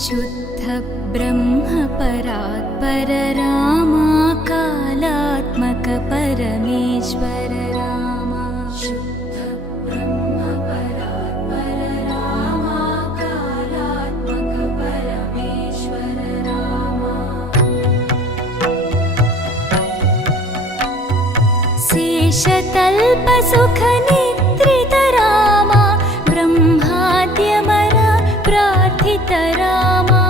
शुद्ध ब्रह्म परात्पर रामा कालात्मक परमेश्वर रामा शुद्ध ब्रह्म परात्पर रामा कालात्मक परमेश्वर रामा शेषतल्प सुख निद्रित रामा ब्रह्माद्यमर प्रार्थित रामा